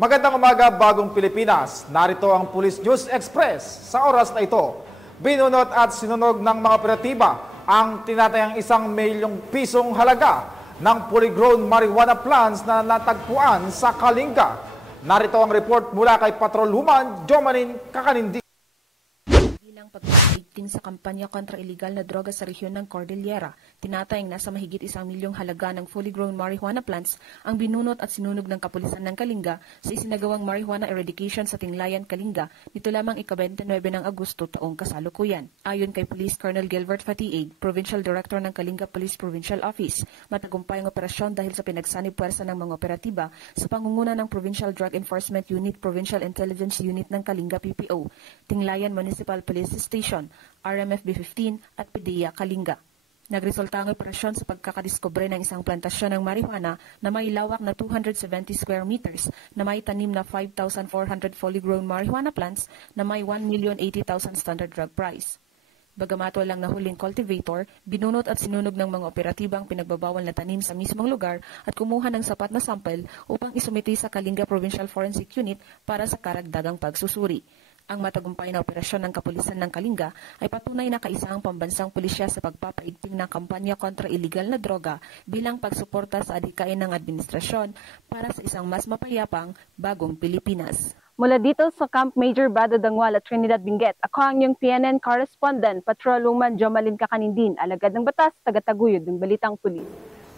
Magandang umaga, Bagong Pilipinas. Narito ang Police News Express. Sa oras na ito, binunot at sinunog ng mga operatiba ang tinatayang 1 milyong pisong halaga ng polygrown marijuana plants na natagpuan sa Kalinga. Narito ang report mula kay Patrolwoman Jomanin Kakanindi. Bilang pagpapaigting sa kampanya kontra iligal na droga sa rehiyon ng Cordillera, tinatayang nasa mahigit 1 milyong halaga ng fully grown marijuana plants ang binunot at sinunog ng kapulisan ng Kalinga sa isinagawang marijuana eradication sa Tinglayan, Kalinga nito lamang ika-29 ng Agosto taong kasalukuyan. Ayon kay Police Colonel Gilbert Fatiig, Provincial Director ng Kalinga Police Provincial Office, matagumpay ang operasyon dahil sa pinagsanib puwersa ng mga operatiba sa pangunguna ng Provincial Drug Enforcement Unit, Provincial Intelligence Unit ng Kalinga PPO, Tinglayan Municipal Police Station, RMFB 15 at PDEA Kalinga. Nagresulta ang operasyon sa pagkakadiskubre ng isang plantasyon ng marijuana na may lawak na 270 square meters na may tanim na 5,400 fully grown marijuana plants na may 1,080,000 standard drug price. Bagamat walang nahuling cultivator, binunot at sinunog ng mga operatibang pinagbabawal na tanim sa mismong lugar at kumuha ng sapat na sample upang isumiti sa Kalinga Provincial Forensic Unit para sa karagdagang pagsusuri. Ang matagumpay na operasyon ng kapulisan ng Kalinga ay patunay na kaisang pambansang pulisya sa pagpapaigting ng kampanya kontra iligal na droga bilang pagsuporta sa adhikain ng administrasyon para sa isang mas mapayapang bagong Pilipinas. Mula dito sa Camp Major Bado Dangwal at Trinidad Benguet, ako ang iyong PNN correspondent, Patrolwoman Jomanin Kakanindin, alagad ng batas, tagataguyod ng Balitang Pulis.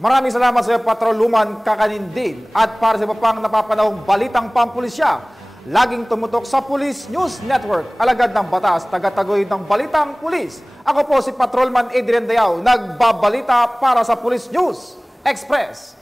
Maraming salamat sa iyo, Patrolwoman Kakanindin. At para sa iba pang napapanahong balitang pampulisya, laging tumutok sa Police News Network, alagad ng batas, tagataguyod ng Balitang Pulis. Ako po si Patrolman Adrian Dayao, nagbabalita para sa Police News Express.